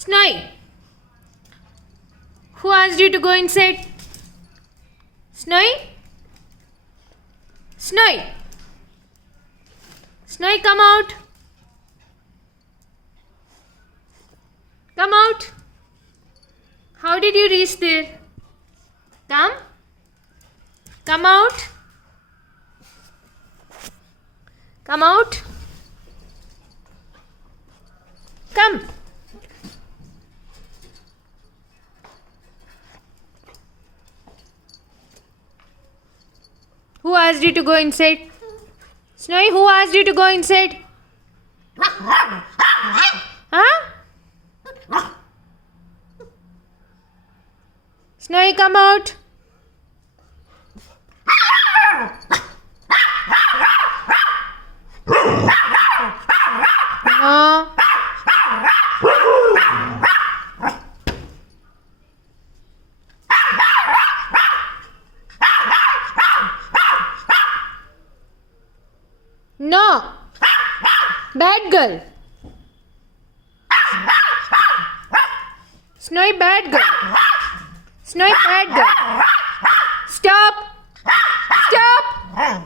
Snowy, who asked you to go inside? Snowy? Snowy? Snowy, come out. Come out. How did you reach there? Come. Come out. Come out. Come. Who asked you to go inside? Snowy, who asked you to go inside? Huh? Snowy, come out. No. No. Bad girl. Snowy, bad girl. Snowy, bad girl. Stop. Stop.